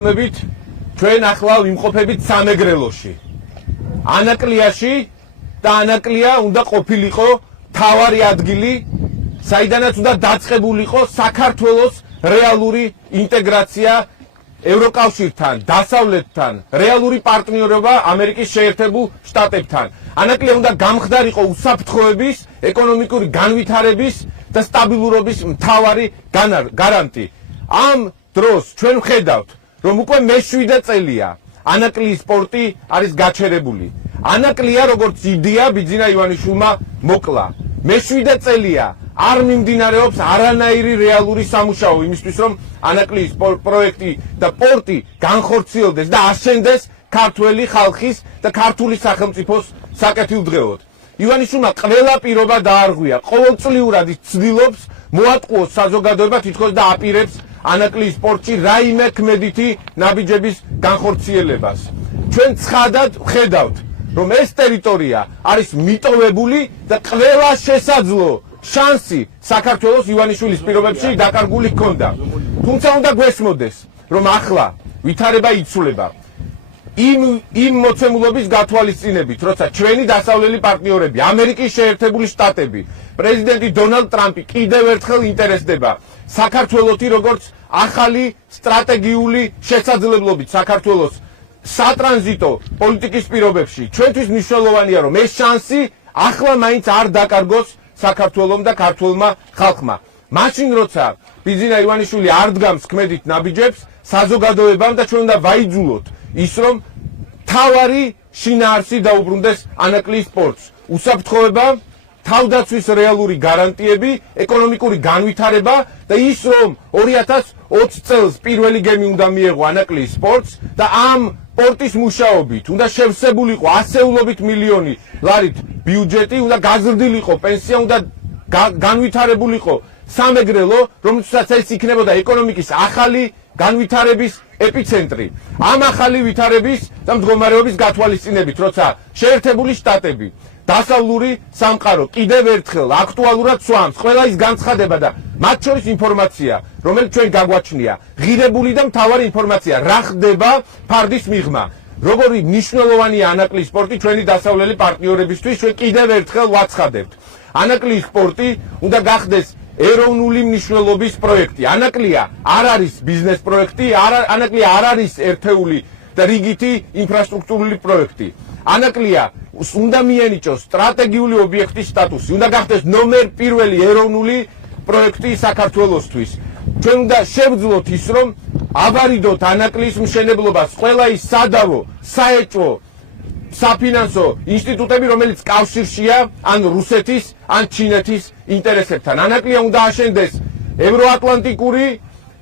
მებით ჩვენ ახლა ვიმყოფებით სამეგრელოში. ანაკლიაში და ანაკლია უნდა ყოფილიყო თავარი ადგილი, საიდანაც უნდა დაწყებულიყო საქართველოს რეალური ინტეგრაცია ევროკავშირთან, დასავლეთთან, რეალური პარტნიორობა ამერიკის შეერთებულ შტატებთან. ანაკლია უნდა გამხდარიყო უსაფრთხოების, ეკონომიკური განვითარების და სტაბილურობის მთავარი გარანტი. ამ დროს ჩვენ ვხედავთ რომ უკვე მე-7 წელია ანაკლიის სპორტი არის გაჩერებული. ანაკლია როგორც იდეა ბიძინა ივანიშვილმა მოკლა. მე-7 წელია არ მიმდინარეობს არანაირი რეალური სამუშაო იმისთვის რომ ანაკლიის პროექტი და პორტი განხორციელდეს და აშენდეს ქართველი ხალხის და ქართული სახელმწიფოს საკეთილდღეოდ. ივანიშვილმა ყველა პირობა დაარღვია, ყოველწლიურად ცდილობს მოატყუოს საზოგადოება თითქოს და აპირებს ანაკლიის სპორტში რაიმე ქმედითი ნაბიჯების განხორციელებას. ჩვენ ცხადად ვხედავთ, რომ ეს ტერიტორია არის მიტოვებული და ყველა შესაძლო შანსი საქართველოს ივანიშვილის პირობებში დაკარგული ჰქონდა. თუმცა უნდა გვესმოდეს, რომ ახლა ვითარება იცვლება. იმ მოცემულობის გათვალისწინებით, როცა ჩვენი დასავლელი პარტნიორები, ამერიკის შეერთებული შტატები, პრეზიდენტი დონალდ ტრამპი კიდევ ერთხელ ინტერესდება საქართველოსი როგორც ახალი სტრატეგიული შესაძლებლობით საქართველოს სატრანზიტო პოლიტიკის პირობებში. ჩვენთვის მნიშვნელოვანია, რომ ეს შანსი ახლა მაინც არ დაკარგოს საქართველომ და ქართველმა ხალხმა. მაშინ როცა ბიძინა ივანიშვილი არ დგამს ქმედით ნაბიჯებს საზოგადოებამ და ჩვენ უნდა ვაიძულოთ ის რომ თავარი შინაარსი დაუბრუნდეს ანაკლიის სპორტს. უსაფრთხოება, თავდაცვის რეალური გარანტიები, ეკონომიკური განვითარება და ის რომ 2020 წელს პირველი გემი უნდა მიეღო ანაკლიის სპორტს და ამ სპორტის მუშაობით უნდა შევსებულიყო ასეულობით მილიონი ლარით ბიუჯეტი, უნდა გაზრდილიყო პენსია, უნდა განვითარებულიყო სამეგრელო, რომელსაც ეს იქნებოდა ეკონომიკის ახალი განვითარების ეპიცენტრი. ამ ახალი ვითარების და მდგომარეობის გათვალისწინებით, როცა შეერთებული შტატები დასავლური სამყარო კიდევ ერთხელ აქტუალურად სვამს ყველა ის განცხადება და მათ შორის ინფორმაცია, რომელიც ჩვენ გაგვაჩნია, ღირებული და მთავარი ინფორმაცია, რა ხდება ფარდის მიღმა. როგორი მნიშვნელოვანია ანაკლიის სპორტი ჩვენი დასავლელი პარტნიორებისთვის, ჩვენ კიდევ ერთხელ ვაცხადებთ. ანაკლიის სპორტი უნდა გახდეს ეროვნული მნიშვნელობის პროექტი. ანაკლია არ არის ბიზნეს პროექტი, ანაკლია არ არის ერთეული და რიგითი ინფრასტრუქტურული პროექტი. ანაკლია უნდა მიენიჭოს სტრატეგიული ობიექტის სტატუსი, უნდა გახდეს ნომერ პირველი ეროვნული პროექტი საქართველოსთვის. ჩვენ უნდა შევძლოთ ის, რომ ავარიდოთ ანაკლიის მშენებლობას ყველა ის სადავო, საეჭვო, საფინანსო ინსტიტუტები, რომელიც კავშირშია ან რუსეთის, ან ჩინეთის ინტერესებთან. ანაკლია უნდა აშენდეს ევროატლანტიკური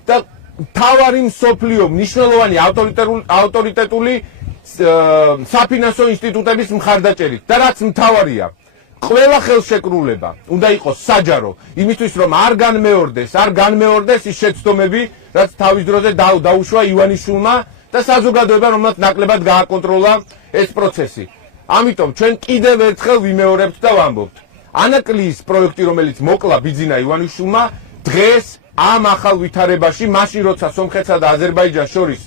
და მთავარი მსოფლიო მნიშვნელოვანი ავტორიტეტული საფინანსო ინსტიტუტების მხარდაჭერით და რაც მთავარია, ყველა ხელშეკრულება უნდა იყოს საჯარო, იმისთვის რომ არ განმეორდეს ის შეცდომები, რაც თავის დროზე დაუშვა ივანიშვილმა და საზოგადოება, რომელსაც ნაკლებად გააკონტროლა ეს პროცესი. ამიტომ ჩვენ კიდევ ერთხელ ვიმეორებთ და ვამბობთ. ანაკლიის პროექტი, რომელიც მოკლა ბიძინა ივანიშვილმა, დღეს ამ ახალ ვითარებაში, მაშინ როცა სომხეთსა და აზერბაიჯანს შორის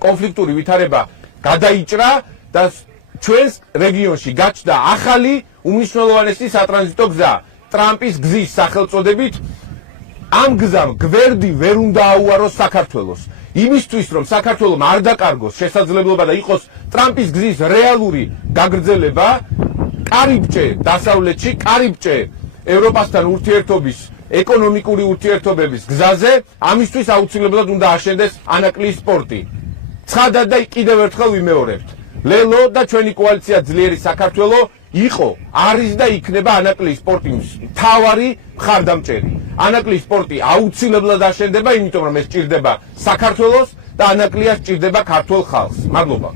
კონფლიქტური ვითარება გადაიჭრა და ჩვენს რეგიონში გაჩნდა ახალი უმნიშვნელოვანესი სატრანზიტო გზა, ტრამპის გზის სახელწოდებით, ამ გზამ გვერდი ვერ უნდა აუაროს საქართველოს. იმისთვის რომ საქართველოს არ დაკარგოს შესაძლებლობა და იყოს ტრამპის გზის რეალური გაგრძელება, კარიბჭე დასავლეთში, კარიბჭე ევროპასთან ურთიერთობის, ეკონომიკური ურთიერთობების გზაზე, ამისთვის აუცილებლად უნდა აშენდეს ანაკლიის სპორტი. ცხადად და კიდევ ერთხელ ვიმეორებთ. ლელო და ჩვენი კოალიცია ძლიერი საქართველო იყო, არის და იქნება ანაკლიის სპორტის მთავარი მხარდამჭერი. ანაკლიის სპორტი აუცილებლად აშენდება, იმიტომ რომ ეს ჭირდება საქართველოს და ანაკლია სჭირდება ქართულ ხალხს. მადლობა.